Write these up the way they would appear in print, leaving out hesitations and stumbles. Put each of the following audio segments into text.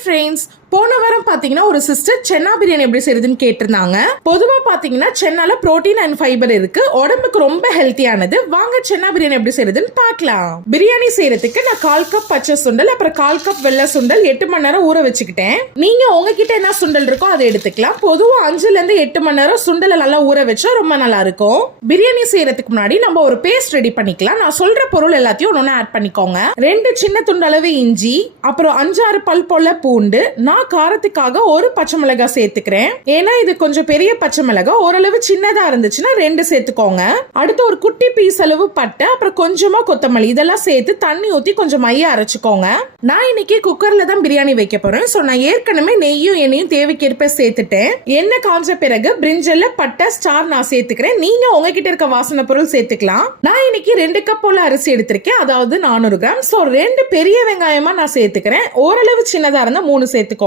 Friends, போன வாரம் பாத்தீங்கன்னா ஒரு சிஸ்டர் சென்னா பிரியாணி எப்படி செய்யுதுன்னு கேட்டிருந்தாங்க. பொதுவா பாத்தீங்கன்னா சென்னால புரோட்டீன் அண்ட் ஃபைபர் இருக்கு, உடம்புக்கு ரொம்ப ஹெல்த்தியானது. வாங்க சென்னா பிரியாணி எப்படி செய்யுதுன்னு பார்க்கலாம். பிரியாணி செய்யறதுக்கு நான் 1/4 கப் பச்சை சுண்டல், அப்புறம் 1/4 கப் வெள்ளை சுண்டல் 8 மணி நேரம் ஊற வச்சுக்கிட்டேன். நீங்க உங்ககிட்ட என்ன சுண்டல் இருக்கோ அதை எடுத்துக்கலாம். பொதுவா 5ல இருந்து 8 மணி நேரம் சுண்டலை நல்லா ஊற வச்சா ரொம்ப நல்லா இருக்கும். பிரியாணி செய்யறதுக்கு முன்னாடி நம்ம ஒரு பேஸ்ட் ரெடி பண்ணிக்கலாம். நான் சொல்ற பொருள் எல்லாத்தையும் ஒன்னு ஆட் பண்ணிக்கோங்க. 2 சின்ன துண்டளவு இஞ்சி, அப்புறம் 5-6 பல் போல பூண்டு. நான் காரத்துக்காக ஒரு பச்சை மிளகாய் சேர்த்துக்கிறேன். ஏன்னா இது கொஞ்சம் பெரிய பச்சை மிளகாய், ஓரளவு சின்னதா இருந்துச்சுன்னா 2 சேர்த்துக்கோங்க. அடுத்து ஒரு குட்டி பீஸ் அளவு பட்டை, அப்புறம் கொஞ்சமா கொத்தமல்லி, இதெல்லாம் சேர்த்து தண்ணி ஊத்தி கொஞ்சம் மைய அரைச்சுக்கோங்க. நான் இன்னைக்கு குக்கர்ல தான் பிரியாணி வைக்க போறேன். சோ நான் ஏற்கனவே நெய்யும் எண்ணெயும் தேவைக்கேற்ப சேர்த்துட்டேன். எண்ணெய் காஞ்ச பிறகு பிரிஞ்சல்ல பட்டை ஸ்டார் நான் சேர்த்துக்கிறேன். நீங்க உங்ககிட்ட இருக்க வாசனை பொருள் சேர்த்துக்கலாம். நான் இன்னைக்கு 2 கப் போல அரிசி எடுத்திருக்கேன், அதாவது 400 கிராம். சோ 2 பெரிய வெங்காயமா நான் சேர்த்துக்கிறேன். ஓரளவு சின்னதா இருந்தா 3 சேர்த்துக்கோங்க.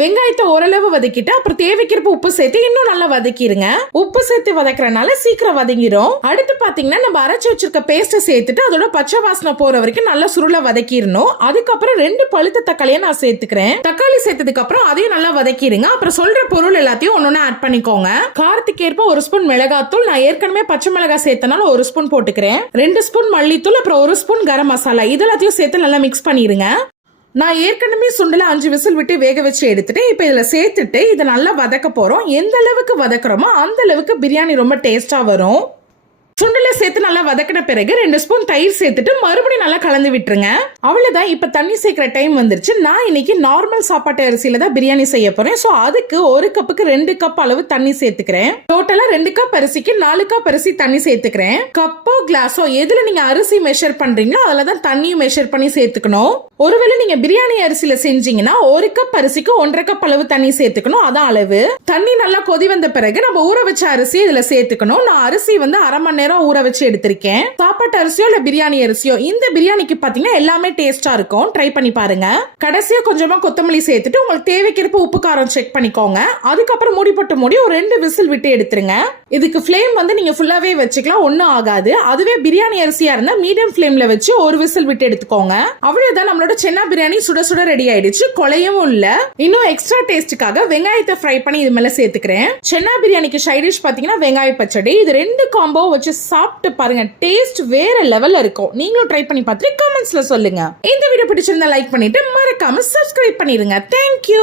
வெங்காயத்தை ஓரளவு வதக்கிட்டு அப்புறம் தேவைக்கிறப்ப உப்பு சேர்த்து இன்னும் நல்லா வதக்கிடுங்க. உப்பு சேர்த்து வதக்குறதுனால சீக்கிரம் வதங்கிடும். அடுத்து பாத்தீங்கன்னா நம்ம அரைச்சு வச்சிருக்க பேஸ்ட் சேர்த்துட்டு அதோட பச்சை வாசனை போற வரைக்கும் நல்லா சுருள வதக்கிடணும். அதுக்கப்புறம் 2 பழுத்த தக்காளியை நான் சேர்த்துக்கிறேன். தக்காளி சேர்த்ததுக்கு அப்புறம் அதையும் நல்லா வதக்கிடுங்க. அப்புறம் சொல்ற பொருள் எல்லாத்தையும் ஒன்னொன்னு ஆட் பண்ணிக்கோங்க. காரத்துக்கு ஏற்ப 1 ஸ்பூன் மிளகாத்தூள், நான் ஏற்கனவே பச்சை மிளகாய் சேர்த்தனால 1 ஸ்பூன் போட்டுக்கிறேன். 2 ஸ்பூன் மல்லித்தூள், அப்புறம் 1 ஸ்பூன் கரம் மசாலா, இதெல்லாத்தையும் சேர்த்து நல்லா மிக்ஸ் பண்ணிருங்க. நான் ஏற்கனவே சுண்டல 5 விசில் விட்டு வேக வச்சு எடுத்துட்டு இப்ப இதுல சேர்த்துட்டு இதை நல்லா வதக்க போறோம். எந்த அளவுக்கு வதக்குறோமோ அந்த அளவுக்கு பிரியாணி ரொம்ப டேஸ்டா வரும். சுண்டலை சேர்த்து நல்லா வதக்கின பிறகு 2 ஸ்பூன் தயிர் சேர்த்துட்டு மறுபடியும் நல்லா கலந்து விட்டுருங்க. அவ்வளவுதான், இப்ப தண்ணி சேர்க்கிற டைம் வந்துருச்சு. நான் இன்னைக்கு நார்மல் சாப்பாட்டு அரிசியில தான் பிரியாணி செய்ய போறேன். சோ அதுக்கு 1 கப்புக்கு 2 கப் அளவு தண்ணி சேர்த்துக்கிறேன். டோட்டலா 2 கப் அரிசிக்கு 4 கப் அரிசி தண்ணி சேர்த்துக்கிறேன். கப்போ கிளாஸோ எதுல நீங்க அரிசி மெஷர் பண்றீங்களோ அதுலதான் தண்ணியும் மெஷர் பண்ணி சேர்த்துக்கணும். ஒருவேளை நீங்க பிரியாணி அரிசியில செஞ்சீங்கன்னா 1 கப் அரிசிக்கு 1.5 கப் அளவு தண்ணி சேர்த்துக்கணும், அதான் அளவு. தண்ணி நல்லா கொதி வந்த பிறகு நம்ம ஊற வச்ச அரிசி இதுல சேர்த்துக்கணும். நான் அரிசி வந்து 1/2 மணி நேரம் ஊற வச்சு எடுத்திருக்கேன். சாப்பாட்டு அரிசியோ இல்ல பிரியாணி அரிசியோ, இந்த பிரியாணிக்கு பாத்தீங்கன்னா எல்லாமே டேஸ்டா இருக்கும். ட்ரை பண்ணி பாருங்க. கடைசியா கொஞ்சமா கொத்தமல்லி சேர்த்துட்டு உங்களுக்கு தேவைக்கிறப்ப உப்பு காரம் செக் பண்ணிக்கோங்க. அதுக்கப்புறம் மூடி போட்டு மூடி ஒரு 2 விசில் விட்டு எடுத்துருங்க. இதுக்கு ஃப்ளேம் வந்து நீங்க ஃபுல்லாவே வச்சுக்கலாம், ஒன்னும் ஆகாது. அதுவே பிரியாணி அரிசியா இருந்தா மீடியம் ஃப்ளேம்ல வச்சு ஒரு விசில் விட்டு எடுத்துக்கோங்க. அவ்வளவுதான், நம்மளோட சென்னா பிரியாணி சுட சுட ரெடி ஆயிடுச்சு. கொலையும் இல்ல. இன்னும் எக்ஸ்ட்ரா டேஸ்டுக்காக வெங்காயத்தை ஃப்ரை பண்ணி இது மேல சேர்த்துக்கிறேன். சென்னா பிரியாணிக்கு சைட் டிஷ் பாத்தீங்கன்னா வெங்காய பச்சடி. இது 2 காம்போ வச்சு சாப்பிட்டு பாருங்க, டேஸ்ட் வேற லெவல்ல இருக்கும். நீங்களும் ட்ரை பண்ணி பார்த்துட்டு கமெண்ட்ஸ்ல சொல்லுங்க. இந்த வீடியோ பிடிச்சிருந்தா லைக் பண்ணிட்டு மறக்காம சப்ஸ்கிரைப் பண்ணிருங்க. தேங்க்யூ.